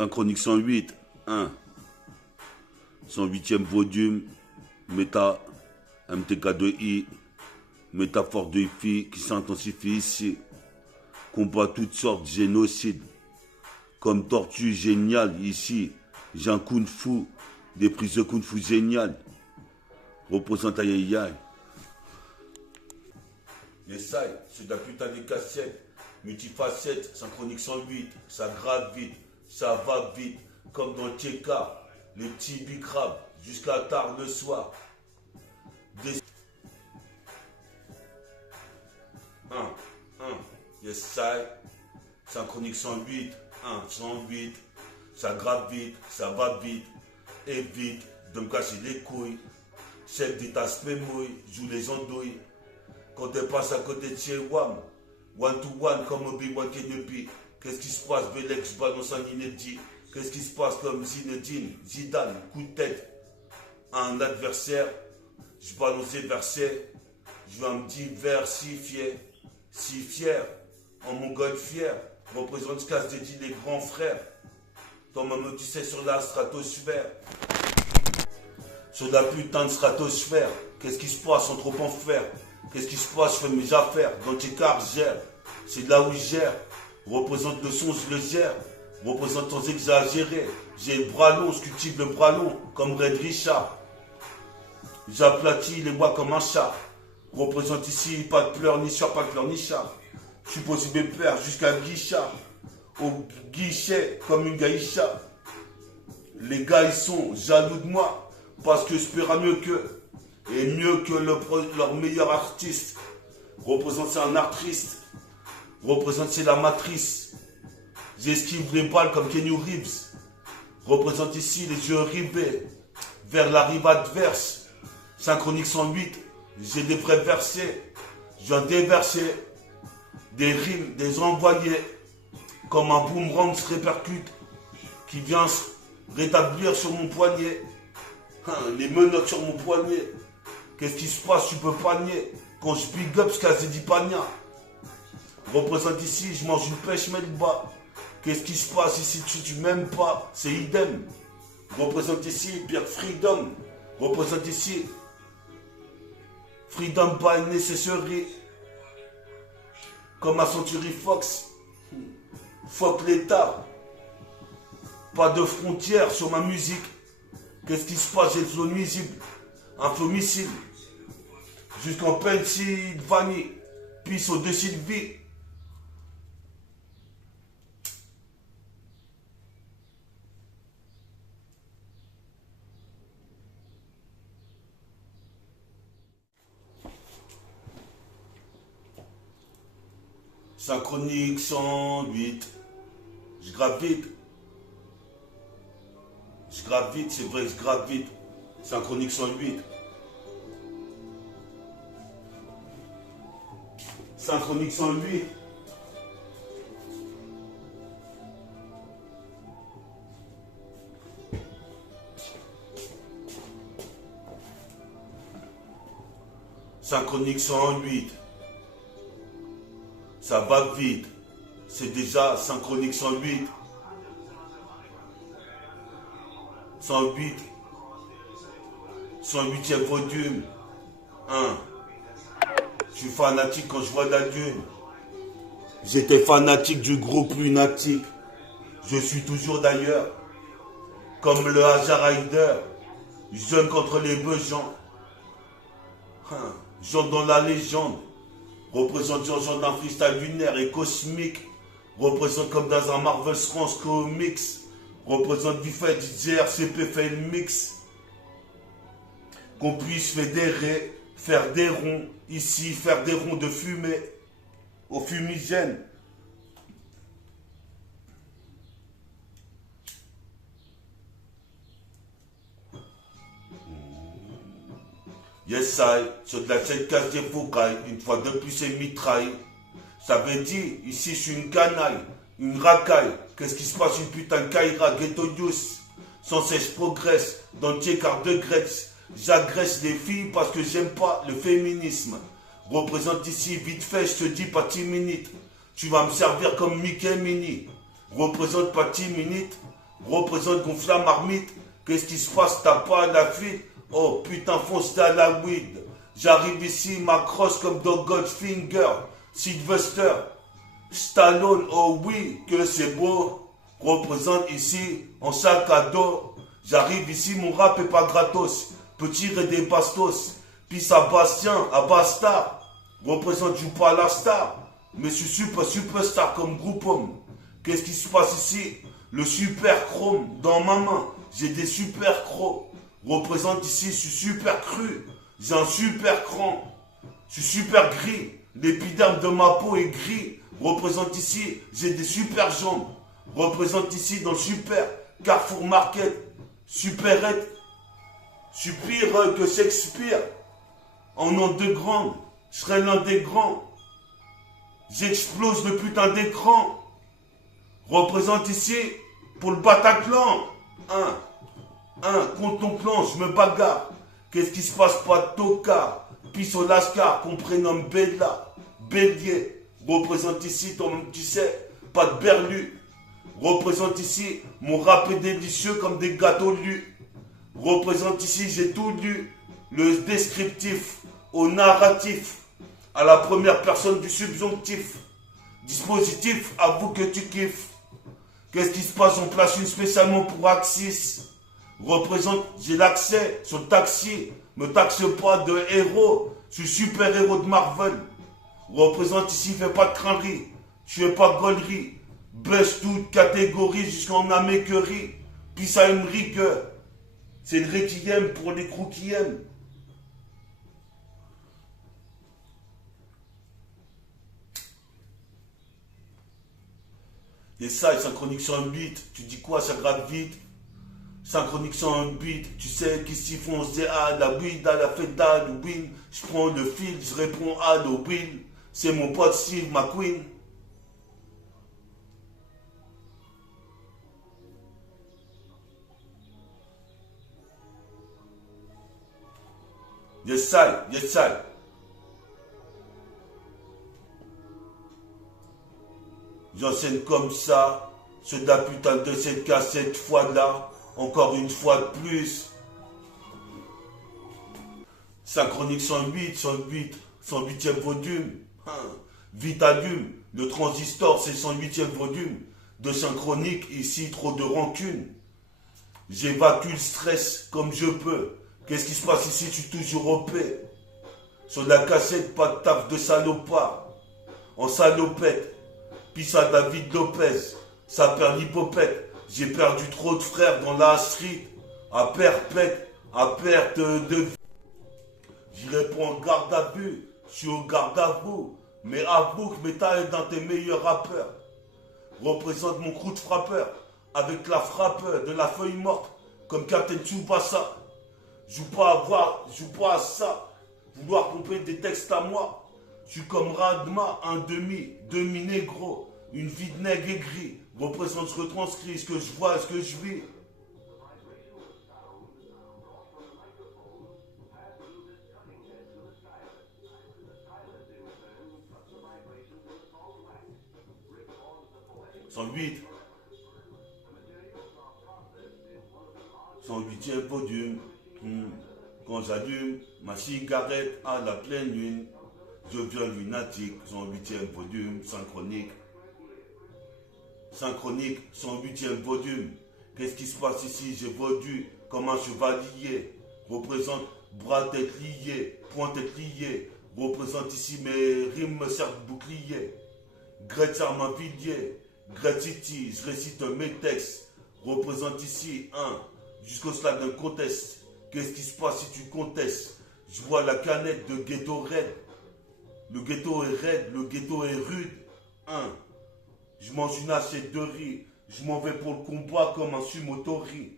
Synchronique 108, 1. 108e volume, méta, MTK2I, métaphore de filles qui s'intensifie ici. Combat toutes sortes de génocides. Comme tortue géniale ici, j'ai un kung fu, des prises de kung fu géniales. Représente aïe aïe. Essaye, c'est de la putain des cassettes, multifacette, synchronique 108, ça grave vite, ça va vite, comme dans TK, les petits bicrabes, jusqu'à tard le soir. Essaye, synchronique 108, 108, ça grave vite, ça va vite, évite de me casser les couilles, chef d'état spémouille, joue les andouilles. Quand elle passe à côté de chez Wam, one to one comme Obi-Wan Kenobi. Qu'est-ce qui se passe? Belex balance un inédit. Qu'est-ce qui se passe comme Zinedine, Zidane, coup de tête à un adversaire. Je balance des versets. Je vais me diversifier. Si fier, en mongol fier. Représente ce casse dédié les grands frères. Ton maman tu sais sur la stratosphère. Sur la putain de stratosphère. Qu'est-ce qui se passe sans trop en faire? Qu'est-ce qui se passe? Je fais mes affaires. Dans tes cartes, je gère. C'est là où je gère. Représente le son, je le gère. Représente sans exagérer. J'ai le bras long, je cultive le bras long. Comme Red Richard. J'aplatis les bois comme un chat. Représente ici, pas de pleurs, ni chat, pas de pleurs, ni chat. Je suis possible père jusqu'à Guichard. Au guichet, comme une gaïcha. Les gars, ils sont jaloux de moi. Parce que je paierai mieux qu'eux. Et mieux que leur meilleur artiste. Représente c'est un artiste. Représente c'est la matrice. J'esquive les balles comme Kenny Reeves. Représente ici les yeux rivés vers la rive adverse. Synchronique 108, j'ai des vrais versets. Je viens déverser des rimes, des envoyés. Comme un boomerang se répercute. Qui vient se rétablir sur mon poignet. Les menottes sur mon poignet. Qu'est-ce qui se passe? Tu peux pas nier. Quand je big up, ce dit Pagna. Représente ici, je mange une pêche, mais le bas. Qu'est-ce qui se passe ici? Tu m'aimes pas. C'est idem. Représente ici, Pierre Freedom. Représente ici. Freedom by necessary. Comme à Century Fox. Fuck l'État. Pas de frontières sur ma musique. Qu'est-ce qui se passe? J'ai le flow nuisible. Un flow missile. Jusqu'en Pennsylvanie. Pisse au-dessus de vie. Synchronique 108. Je grave vite. Je grave vite, c'est vrai, je grave vite. Synchronique 108. Synchronique 108. Synchronique 108. Ça va vite. C'est déjà synchronique 108. 108. 108e volume. 1. Je suis fanatique quand je vois la dune. J'étais fanatique du groupe lunatique. Je suis toujours d'ailleurs. Comme le Aja Rider. Jeune contre les besoins. J'entre dans la légende. Représente Jean-Jean d'un freestyle lunaire et cosmique. Représente comme dans un Marvel France Comics. Représente du fait du JRCP fait le mix. Qu'on puisse fédérer, faire des ronds. Ici, faire des ronds de fumée. Au fumigène. Yes, I, sur de la cette case des foucailles, une fois de plus c'est mitraille. Ça veut dire, ici je suis une canaille, une racaille. Qu'est-ce qui se passe? Une putain de caïra, ghetto youth. Sans cesse je progresse, dans le tiers-quart de Grèce. J'agresse les filles parce que j'aime pas le féminisme. Représente ici, vite fait, je te dis pas 10 minutes. Tu vas me servir comme Mickey Mini. Représente pas 10 minutes. Représente gonfle la marmite. Qu'est-ce qui se passe? T'as pas la fuite? Oh putain, fonce à la weed. J'arrive ici, ma crosse comme dans Goldfinger. Sylvester Stallone, oh oui, que c'est beau. Représente ici, en sac à dos. J'arrive ici, mon rap est pas gratos. Petit et des bastos. Puis à Bastien, à Bastard. Représente, joue pas la star. Mais je suis superstar comme groupe homme. Qu'est-ce qui se passe ici? Le super chrome dans ma main. J'ai des super crocs. Représente ici, je suis super cru. J'ai un super cran. Je suis super gris. L'épiderme de ma peau est gris. Représente ici, j'ai des super jambes. Représente ici dans le super Carrefour Market. Superette. Je suis pire que Shakespeare. En nom de grande, je serai l'un des grands. J'explose le putain d'écran. Représente ici pour le Bataclan. Contre ton clan, je me bagarre. Qu'est-ce qui se passe? Pas de tocard. Pisse au lascar qu'on prénomme Bella. Bélier. Représente ici ton, tu sais, pas de berlu. Représente ici, mon rap est délicieux comme des gâteaux lus. Représente ici, j'ai tout lu. Le descriptif au narratif. À la première personne du subjonctif. Dispositif, avoue que tu kiffes. Qu'est-ce qui se passe? On place une spécialement pour Axis. Représente, j'ai l'accès sur le taxi. Me taxe pas de héros. Je suis super héros de Marvel. Représente ici, fais pas de crânerie. Tu es pas gaulerie. Baisse toute catégorie jusqu'en améquerie. Puis ça aimerait que c'est le requiem pour les crews qui aiment. Et ça, synchronique sur un beat. Tu dis quoi? Ça grave vite. Synchronique sur un beat. Tu sais qu'est-ce qu'ils font? On se dit ah, la weed, à la fête d'Halloween. Je prends le fil, je réponds Halloween. C'est mon pote Steve McQueen. Yes, I, yes, I. J'enseigne comme ça. Ce de la putain de cette cassette fois-là. Encore une fois de plus. Synchronique 108, 108, 108e volume. Vite allume. Le transistor, c'est 108e volume. De synchronique, ici, trop de rancune. J'évacue le stress comme je peux. Qu'est-ce qui se passe ici? Je suis toujours au paix. Sur la cassette, pas de taf de salopard. En salopette. Puis ça David Lopez. Ça perd l'hypopète. J'ai perdu trop de frères dans la street. À perpète. À perte de vie. J'y réponds en garde à vue. Je suis au garde à vous. Mais avoue que Meta est dans tes meilleurs rappeurs. Représente mon crew de frappeurs. Avec la frappe de la feuille morte. Comme Captain Tsubasa. Joue pas à ça. Vouloir pomper des textes à moi. Je suis comme Radma, un demi-négro. Une vie de nègre aigri. Représente, je retranscris ce que je vois, ce que je vis. « 108. 108e volume. Quand j'allume ma cigarette à la pleine lune, je viens lunatique. 108e volume, synchronique. Synchronique, 108e volume. Qu'est-ce qui se passe ici? J'évolue comme un chevalier. Représente bras tête liés, poing tête liés. Représente ici mes rimes me servent de bouclier. Gretz Armavilliers, Gretz City, je récite mes textes. Représente ici jusqu'au stade d'un contest. Qu'est-ce qui se passe si tu contestes? Je vois la canette de ghetto raide. Le ghetto est raide, le ghetto est rude. Je mange une assiette de riz. Je m'en vais pour le combat comme un sumotori.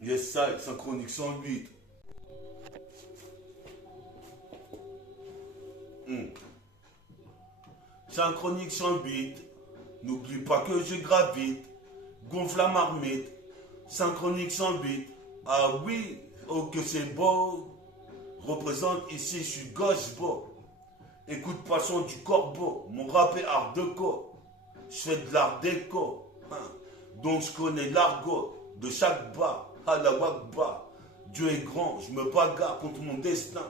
Yes, ça, synchronique 108. Synchronique 108. N'oublie pas que je gravite. Gonfle la marmite. Synchronique 108. Ah oui, oh que c'est beau. Représente ici, je suis gauche beau. Écoute passion du corbeau. Mon rap est art déco. Je fais de l'art déco. Donc je connais l'argot de chaque bas. Allah Wakba. Dieu est grand, je me bagarre contre mon destin.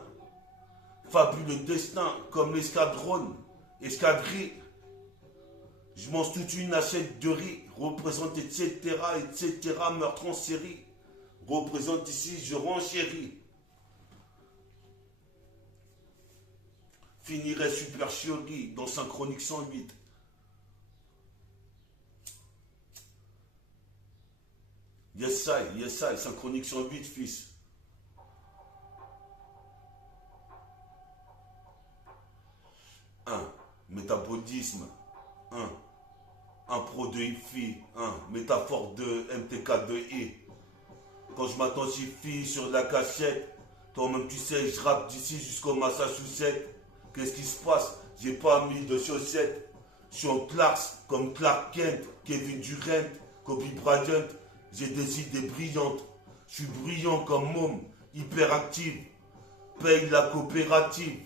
Fabuleux destin, comme l'escadron, escadrille. Je mange toute une assiette de riz, représente etc., etc., meurtre en série. Représente ici, je renchéris. Finirai super chéri dans Synchronique 108. Yes I, Synchronique 108, fils. Métabolisme. Un pro de IFI. Métaphore de MTK de I. Quand je m'intensifie sur la cachette, toi-même tu sais, je rappe d'ici jusqu'au Massachusetts. Qu'est-ce qui se passe? J'ai pas mis de chaussettes. Je suis en Clarks comme Clark Kent, Kevin Durant, Kobe Bryant. J'ai des idées brillantes. Je suis brillant comme môme, hyperactif. Paye la coopérative.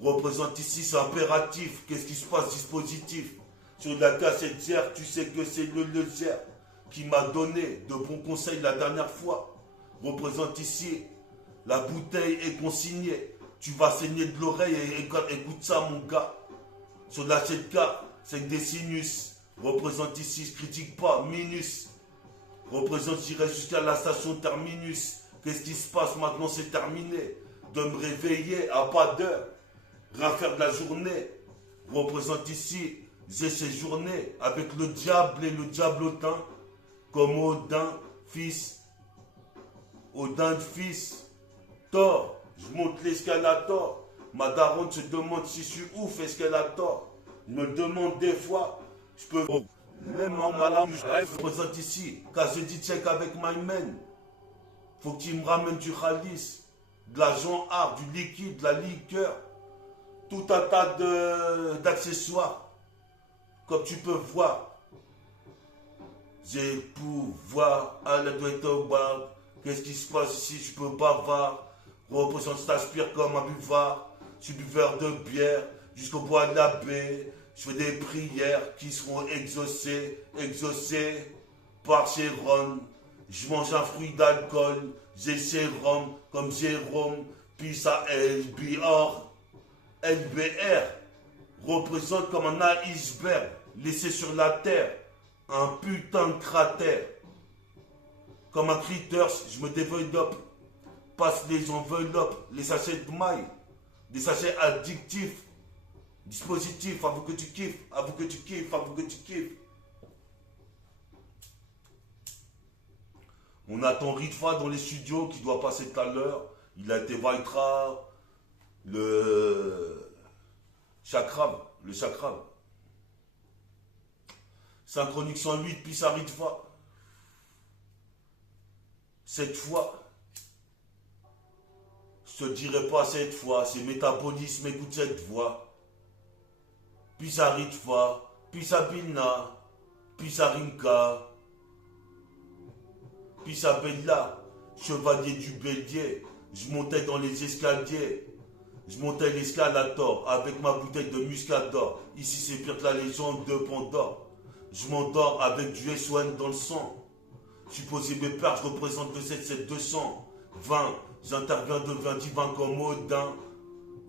Représente ici, c'est impératif. Qu'est-ce qui se passe? Dispositif. Sur la cassette hier, tu sais que c'est le légère qui m'a donné de bons conseils la dernière fois. Représente ici, la bouteille est consignée. Tu vas saigner de l'oreille et écoute ça mon gars. Sur la 7K, c'est que des sinus. Représente ici, je critique pas, minus. Représente, j'irai jusqu'à la station terminus. Qu'est-ce qui se passe maintenant? C'est terminé. De me réveiller à pas d'heure. Rien faire de la journée. Représente ici, j'ai séjourné avec le diable et le diablotin. Comme Odin, fils. Odin, fils. Thor, je monte l'escalator. Ma daronne se demande si je suis ouf, est-ce qu'elle a tort? Je me demande des fois, je peux... Même en malam, je représente ici. Car j'ai dit check avec my man. Faut qu'il me ramène du Khalis, de l'argent art, du liquide, de la liqueur. Tout un tas d'accessoires. Comme tu peux voir. J'ai pouvoir à la douette au bar. Qu'est-ce qui se passe ici? Je peux bavard. Représente t'aspire comme un buvard. Je suis buveur de bière jusqu'au bois de la baie. Je fais des prières qui seront exaucées par Jérôme. Je mange un fruit d'alcool. J'ai sérum comme Jérôme. Puis ça LBR. LBR représente comme un iceberg laissé sur la terre. Un putain de cratère. Comme un critters, je me développe. Passe les enveloppes, les sachets de maille. Des sachets addictifs. Dispositif, avoue que tu kiffes, avoue que tu kiffes, avoue que tu kiffes. On attend Ritva dans les studios qui doit passer tout à l'heure. Il a été Vaitra, le chakram. Synchronique 108, puis ça Ritva. Cette fois, je te dirai pas cette fois, c'est métabolisme, écoute cette voix. Puis ça Ritva, puis ça Bilna, puis ça Rimka, puis ça Bella, chevalier du bélier. Je montais dans les escaliers, je montais l'escalator avec ma bouteille de muscador. Ici c'est pire que la légende de Pandore. Je m'endors avec du S1 dans le sang. Je suis posé mes pères, je représente le 77200. 20, j'interviens de 20 divin comme Odin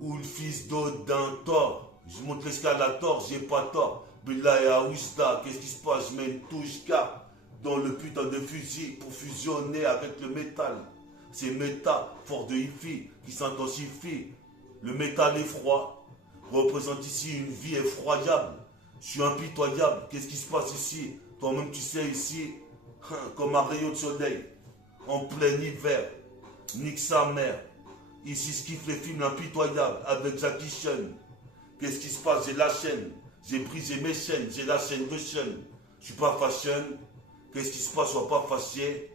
ou le fils d'Odin Thor. Je monte l'escalator, j'ai pas tort. Bella et Aousta, qu'est-ce qui se passe? Je mets une touche K dans le putain de fusil pour fusionner avec le métal. C'est méta, fort de hi-fi, qui s'intensifie. Le métal est froid, représente ici une vie effroyable. Je suis impitoyable, qu'est-ce qui se passe ici? Toi-même tu sais ici, comme un rayon de soleil, en plein hiver, nique sa mère. Ici je kiffe les films impitoyables avec Jackie Chan. Qu'est-ce qui se passe? J'ai la chaîne, j'ai brisé mes chaînes, j'ai la chaîne de chaîne. Je suis pas fashion, qu'est-ce qui se passe? Sois pas fâché.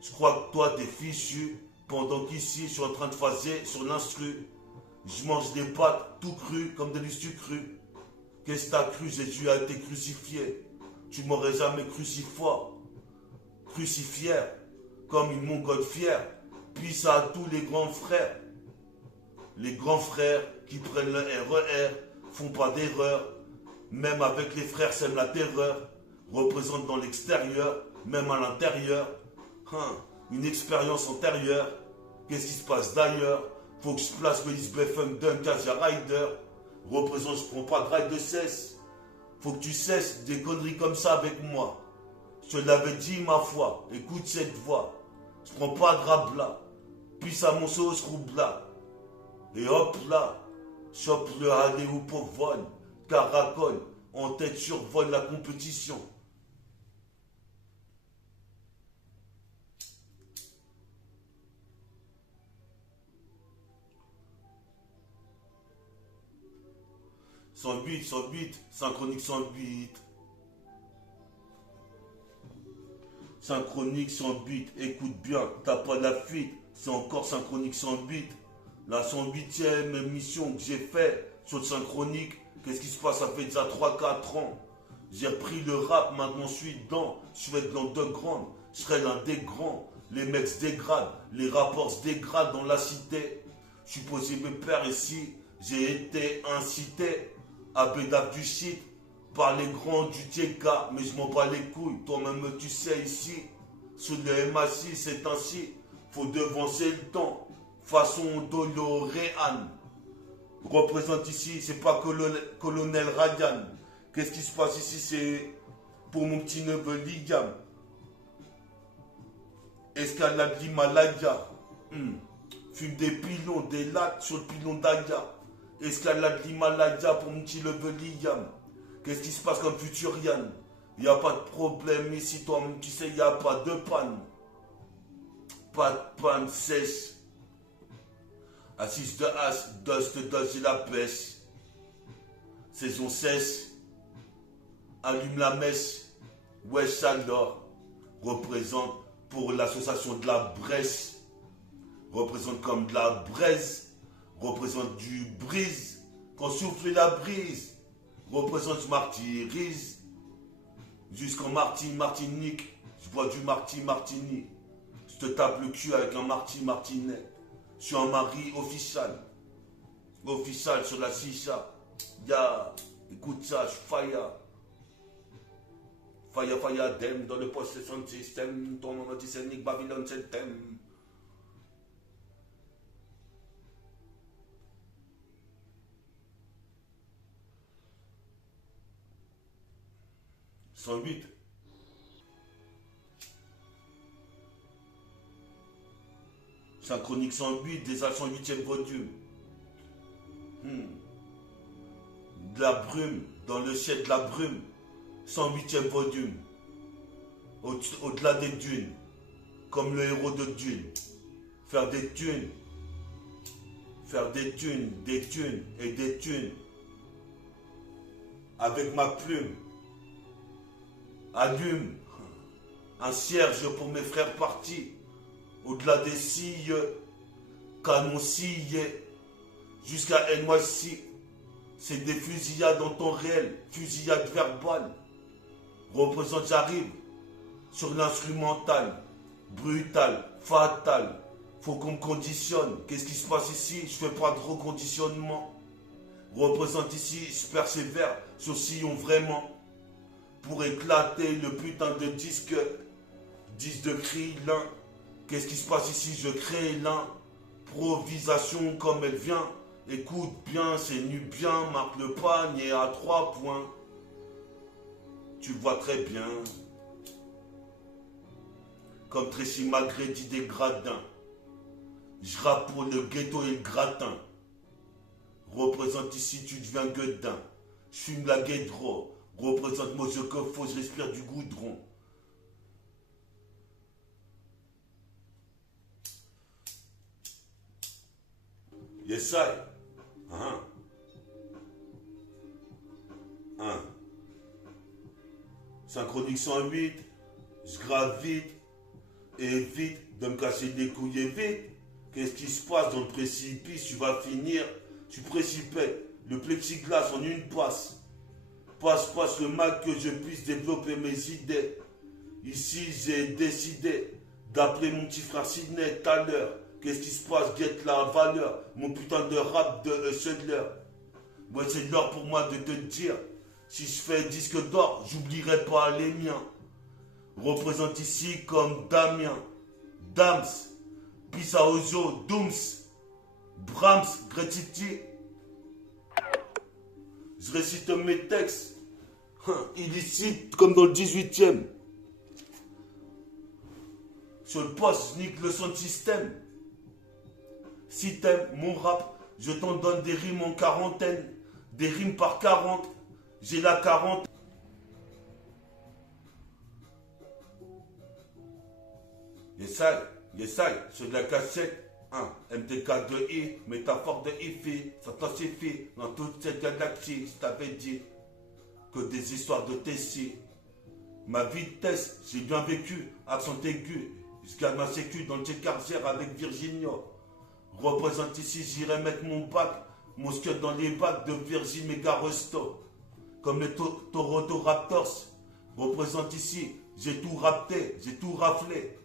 Je crois que toi t'es fichu, pendant qu'ici je suis en train de phaser sur l'instru. Je mange des pâtes tout crues comme des lustus crus. Qu'est-ce que t'as cru? Jésus a été crucifié. Tu m'aurais jamais crucifié, comme une montgolfière. Puis ça à tous les grands frères. Les grands frères qui prennent le RER, font pas d'erreur. Même avec les frères, sèment la terreur. représente dans l'extérieur, même à l'intérieur. Une expérience antérieure. Qu'est-ce qui se passe d'ailleurs? Faut que je place le Isbefunk d'un Casia Rider. Représente, je prends pas de ride de cesse. Faut que tu cesses des conneries comme ça avec moi. Je te l'avais dit, ma foi. Écoute cette voix. Je prends pas de rap là. Puis à mon sauce roubla. Et hop là. Chope le aller ou pour vol. Caracole. En tête survole la compétition. « 108, synchronique 108. Synchronique 108, écoute bien, t'as pas la fuite, c'est encore synchronique 108. La 108e émission que j'ai fait sur le synchronique, qu'est-ce qui se passe? Ça fait déjà 3-4 ans. J'ai repris le rap, maintenant je suis dedans, je vais être dans deux grandes, je serai l'un des grands. Les mecs se dégradent, les rapports se dégradent dans la cité. Je suis posé mes pères ici, j'ai été incité à bédave du shit par les grands du TK, mais je m'en bats les couilles, toi-même tu sais ici, sous le MAC c'est ainsi, faut devancer le temps, façon Doloréane. Représente ici, c'est pas colonel Radian. Qu'est-ce qui se passe ici? C'est pour mon petit neveu Ligam. Escalade l'Himalaya. Fume des pilons, des lattes sur le pilon d'Aya. Escalade l'Himalaya pour mon petit neveu Ligam. Qu'est-ce qui se passe comme Futurian? Il n'y a pas de problème ici, toi-même tu sais, il n'y a pas de panne. Pas de panne sèche. Assise de as, dust, j'ai la pêche. Saison sèche. Allume la mèche. Wesh alors. Représente pour l'association de la Brèche. Représente comme de la braise. Représente du brise. Quand souffle la brise. Représente, je martyrise. Jusqu'en Martinique. Je bois du Martini. Je te tape le cul avec un Martinet. Je suis un mari official. Official sur la chicha. Écoute ça, je fire. Fire, dem. Dans le poste, c'est son système. Ton nom antisémique, Babylone, c'est le thème. « 108. Synchronique 108, déjà 108e volume. De la brume, dans le ciel de la brume. 108e volume. Au-delà des dunes. Comme le héros de Dune. Faire des thunes. Faire des thunes et des thunes. Avec ma plume. Allume. Un cierge pour mes frères partis. Au-delà des silles, canon sillé, jusqu'à NYC, c'est des fusillades en temps réel, fusillades verbales. Représente, j'arrive sur l'instrumental, brutal, fatal. Faut qu'on me conditionne. Qu'est-ce qui se passe ici? Je fais pas de reconditionnement. Représente ici, je persévère sur sillon vraiment. Pour éclater le putain de disque de Krillin. Qu'est-ce qui se passe ici? Je crée l'improvisation comme elle vient. Écoute bien, c'est nu bien, marque le panier à 3 points. Tu vois très bien. Comme Tracy McGrady des gradins. Je rappe pour le ghetto et le gratin. Représente ici, tu deviens gueudin. Je fume la guédro. Représente moi je faut, je respire du goudron. Yes, I. Synchronique 108, je gravite, évite de me casser les couilles et vite. Qu'est-ce qui se passe dans le précipice? Tu vas finir, tu précipites le plexiglas en une passe. Passe le mal que je puisse développer mes idées. Ici, j'ai décidé d'appeler mon petit frère Sidney tout à l'heure. Qu'est-ce qui se passe? Guette la valeur. Mon putain de rap de Sedler. Ouais, c'est l'heure pour moi de te dire Si je fais disque d'or, j'oublierai pas les miens. Représente ici comme Damien, Dams, Pisa Ozo, Dooms, Brahms, Gretiti. Je récite mes textes, illicite comme dans le 18e. Sur le poste, je nique le son de système. Si t'aimes mon rap, je t'en donne des rimes en quarantaine, des rimes par 40. J'ai la 40. Yesai, sur de la cassette, MTK de I, métaphore de IFI, ça t'ossifie dans toute cette galaxie. Je t'avais dit que des histoires de Tessie. Ma vitesse, j'ai bien vécu, accent aigu. Je gagne ma sécu dans le T-Carzière avec Virginio. Représente ici, j'irai mettre mon bac, mon skate dans les bacs de Virgin Megaresto. Comme les Toronto Raptors. Représente ici, j'ai tout rapté, j'ai tout raflé.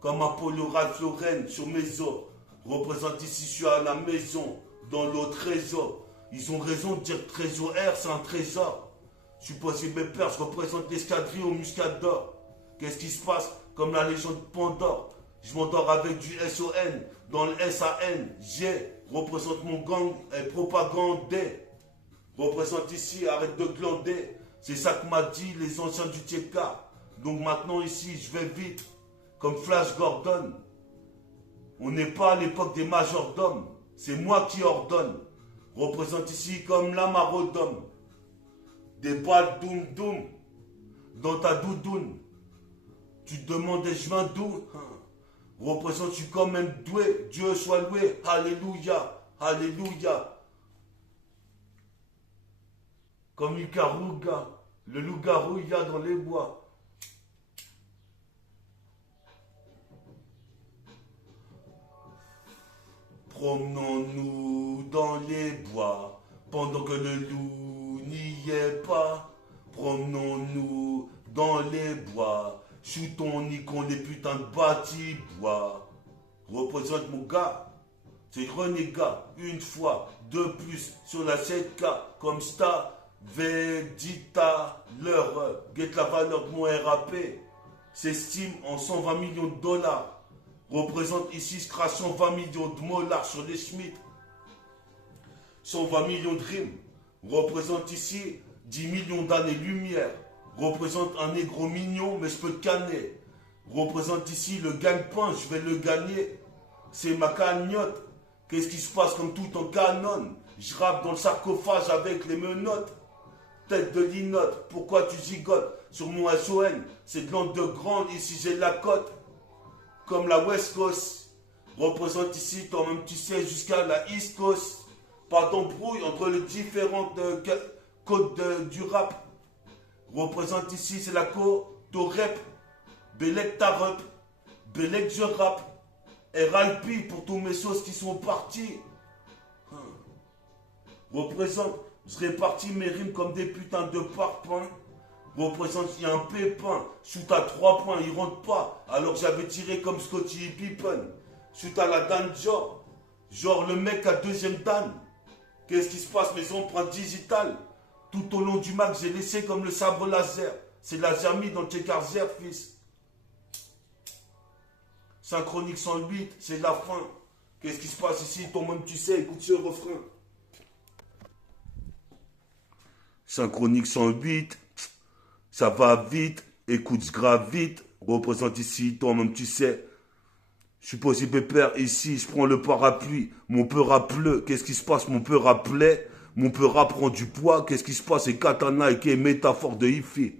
Comme Apollo Ralph Lauren sur mes os. Représente ici, je suis à la maison, dans l'eau trésor. Ils ont raison de dire trésor R, c'est un trésor. Je suis possible mes pères, je représente l'escadrille au muscador. Qu'est-ce qui se passe? Comme la légende Pandore. Je m'endors avec du SON, dans le SAN. J'ai représente mon gang et propagandé. Représente ici, arrête de glander. C'est ça que m'a dit les anciens du TK. Donc maintenant ici, je vais vite. Comme Flash Gordon. On n'est pas à l'époque des majordomes. C'est moi qui ordonne. Représente ici comme la marodome. Des balles doum doum. Dans ta doudoune. Tu te demandais je viens d'où? Représente, je suis quand même doué. Dieu soit loué. Alléluia. Alléluia. Comme Ikaruga. Le loup-garou, il y a dans les bois. Promenons-nous dans les bois, pendant que le loup n'y est pas. Promenons-nous dans les bois, shootons-niquons les putains de bâtis-bois. Représente mon gars, c'est renégat, une fois, de plus, sur la 7K, comme ça, Vedita, l'heure, guette la valeur de mon RAP, s'estime en 120 millions de dollars. Représente ici, je crache 120 millions de molars sur les Schmitt. 120 millions de rimes. Représente ici 10 millions d'années-lumière. Représente un négro mignon, mais je peux te canner. Représente ici le gagne-pain, je vais le gagner. C'est ma cagnotte. Qu'est-ce qui se passe comme tout en canon? Je rappe dans le sarcophage avec les menottes. Tête de linotte, pourquoi tu zigotes? Sur mon SON, c'est de l'onde de grande, ici j'ai la cote. Comme la West Coast, représente ici, toi-même tu sais, jusqu'à la East Coast. Pas d'embrouille entre les différentes côtes du rap. Représente ici, c'est la côte au rap. Bellec ta rap, Bellec je rap. RIP pour tous mes sauces qui sont partis. Représente, je répartis mes rimes comme des putains de parpaings. Représente, il y a un pépin, shoot à 3 points, il rentre pas, alors que j'avais tiré comme Scottie Pippen. Shoot à la Dan genre le mec à deuxième Dan. Qu'est-ce qui se passe? Mes empreintes digitales. Tout au long du Mac, j'ai laissé comme le sabre laser. C'est laser mis dans le T-Carzière, fils. Synchronique 108, c'est la fin. Qu'est-ce qui se passe ici? Toi-même tu sais, écoute ce refrain. Synchronique 108. Ça va vite, écoute, je grave vite, représente ici, toi-même tu sais. Je suis posé pépère ici, je prends le parapluie, mon peur a pleu, qu'est-ce qui se passe, mon peur a plaît, mon peur a prend du poids, qu'est-ce qui se passe, c'est katana et qui est métaphore de Ifi.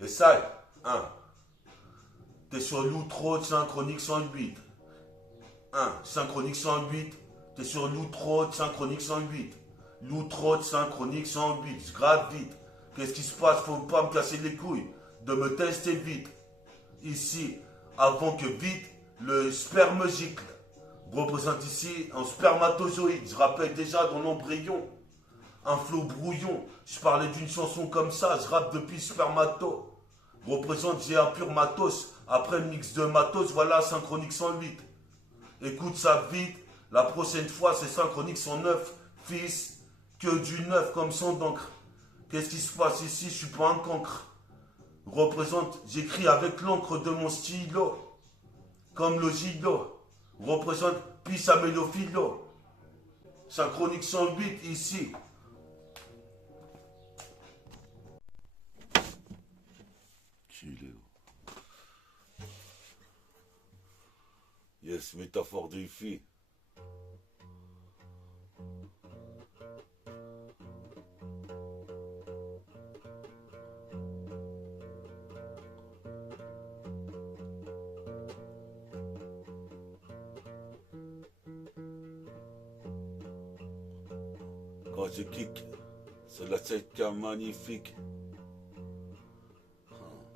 Et ça, t'es sur l'outro de Synchronique 108. Synchronique 108. T'es sur l'outro de Synchronique 108. L'outro de Synchronique 108. Je grave vite. Qu'est-ce qui se passe? Faut pas me casser les couilles. De me tester vite. Ici, avant que vite, le sperme gicle. Représente ici un spermatozoïde. Je rappelle déjà dans l'embryon. Un flot brouillon. Je parlais d'une chanson comme ça. Je rappe depuis spermato. Représente, j'ai un pur matos. Après le mix de matos, voilà synchronique 108. Écoute ça vite. La prochaine fois, c'est synchronique 109. Fils, que du neuf comme son d'encre. Qu'est-ce qui se passe ici? Je suis pas un cancre. Représente, j'écris avec l'encre de mon stylo. Comme le gilo. Représente, pisse à mélophilo. Synchronique 108 ici. Yes, métaphore de fille. Quand je kick, c'est la 7K magnifique.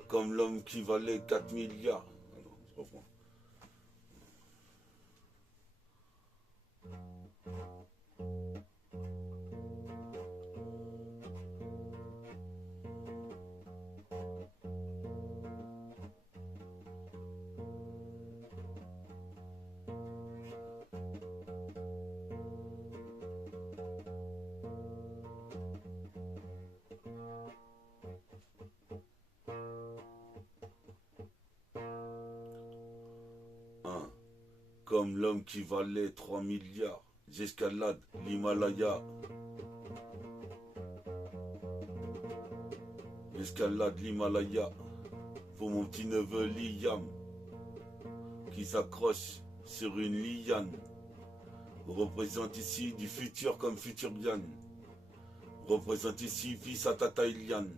Comme l'homme qui valait 4 milliards. Comme l'homme qui valait 3 milliards. J'escalade l'Himalaya. J'escalade l'Himalaya pour mon petit neveu Liam qui s'accroche sur une liane. Représente ici du futur comme Futurian. Représente ici fils à Tata Iliane.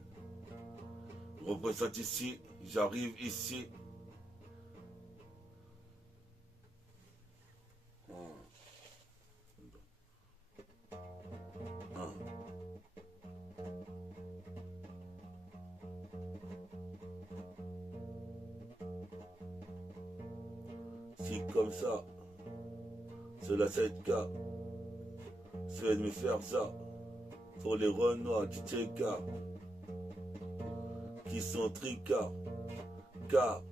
Représente ici, j'arrive ici. Si comme ça, c'est la 7K, je vais me faire ça pour les Renois du TK qui sont tricards, car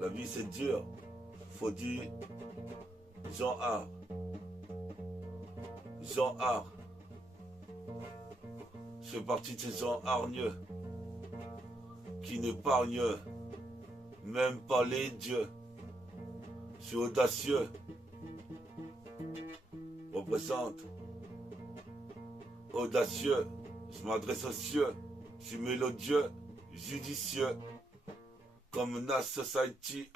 la vie c'est dur, faut dire Jean Art. Jean Art. Je fais partie de ces gens hargneux qui n'épargnent même pas les dieux. Je suis audacieux. Représente. Audacieux. Je m'adresse aux cieux. Je suis mélodieux. Judicieux. Comme Nas Society.